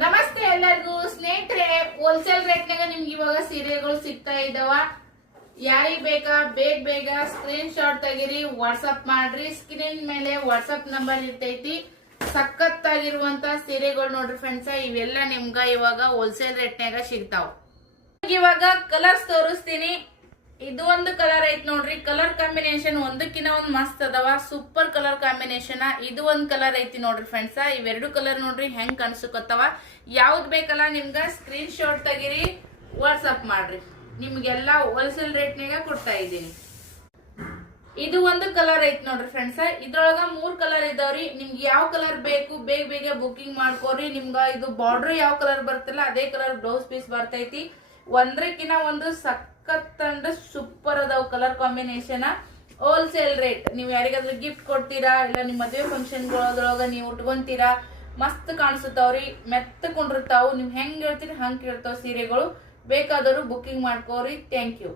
ನಮಸ್ತೆ ಎಲ್ಲರಿಗೂ ಸ್ನೇಹಿತರೆ, ಹೋಲ್ಸೇಲ್ ರೇಟ್ನಾಗ ನಿಮ್ಗೆ ಇವಾಗ ಸೀರೆಗಳು ಸಿಗ್ತಾ ಇದಾವ. ಯಾರಿಗ್ ಬೇಕಾ ಬೇಗ ಬೇಗ ಸ್ಕ್ರೀನ್ ಶಾಟ್ ತೆಗಿರಿ, ವಾಟ್ಸ್ಆಪ್ ಮಾಡ್ರಿ. ಸ್ಕ್ರೀನ್ ಮೇಲೆ ವಾಟ್ಸ್ಆಪ್ ನಂಬರ್ ಇರ್ತೈತಿ. ಸಖತ್ತಾಗಿರುವಂತ ಸೀರೆಗಳು ನೋಡ್ರಿ ಫ್ರೆಂಡ್ಸ್, ಇವೆಲ್ಲ ನಿಮ್ಗ ಇವಾಗ ಹೋಲ್ಸೇಲ್ ರೇಟ್ನಾಗ ಸಿಗ್ತಾವ. ಇವಾಗ ಕಲರ್ಸ್ ತೋರಿಸ್ತೀನಿ. ಇದು ಒಂದು ಕಲರ್ ಐತ್ ನೋಡ್ರಿ. ಕಲರ್ ಕಾಂಬಿನೇಷನ್ ಒಂದಕ್ಕಿಂತ ಒಂದ್ ಮಸ್ತ್ ಅದಾವ. Super colour combination. ಇದು ಒಂದ್ ಕಲರ್ ಐತಿ ನೋಡ್ರಿ ಫ್ರೆಂಡ್ಸ್. ಇವೆರಡು ಕಲರ್ ನೋಡ್ರಿ ಹೆಂಗ್ ಕಾಣಿಸ್ಕೊತಾವ. ಯಾವ್ದು ಬೇಕಲ್ಲ ನಿಮ್ಗ ಸ್ಕ್ರೀನ್ ಶಾಟ್ ತೆಗಿರಿ, ವಾಟ್ಸ್ಆಪ್ ಮಾಡ್ರಿ. ನಿಮ್ಗೆಲ್ಲ ಹೋಲ್ಸೇಲ್ ರೇಟ್ನಾಗ ಕೊಡ್ತಾ ಇದೀನಿ. ಇದು ಒಂದು ಕಲರ್ ಐತ್ ನೋಡ್ರಿ ಫ್ರೆಂಡ್ಸ್. ಇದ್ರೊಳಗ 3 ಕಲರ್ ಇದಾವ್ರಿ. ನಿಮ್ಗೆ ಯಾವ ಕಲರ್ ಬೇಕು ಬೇಗ ಬೇಗ ಬುಕಿಂಗ್ ಮಾಡ್ಕೋರಿ. ನಿಮ್ಗ ಇದು ಬಾರ್ಡರ್ ಯಾವ ಕಲರ್ ಬರ್ತಲ್ಲ ಅದೇ ಕಲರ್ ಬ್ಲೌಸ್ ಪೀಸ್ ಬರ್ತೈತಿ. ಒಂದ್ರಕ್ಕಿಂತ ಒಂದು ಸಖತ್ ಸೂಪರ್ ಅದಾವ ಕಲರ್ ಕಾಂಬಿನೇಷನ್. Wholesale rate. ನೀವು ಯಾರಿಗಾದ್ರೂ ಗಿಫ್ಟ್ ಕೊಡ್ತೀರಾ, ಇಲ್ಲ ನಿಮ್ ಮದುವೆ ಫಂಕ್ಷನ್ ನೀವು ಉಟ್ಕೊಂತೀರಾ, ಮಸ್ತ್ ಕಾಣಿಸುತ್ತಾವ್ರಿ. ಮೆತ್ತಕೊಂಡಿರ್ತಾವು. ನೀವ್ ಹೆಂಗ್ ಹೇಳ್ತೀರಿ ಹಂಗ್ ಕೇಳ್ತಾವ ಸೀರೆಗಳು. ಬೇಕಾದವರು ಬುಕಿಂಗ್ ಮಾಡ್ಕೋರಿ. Thank you.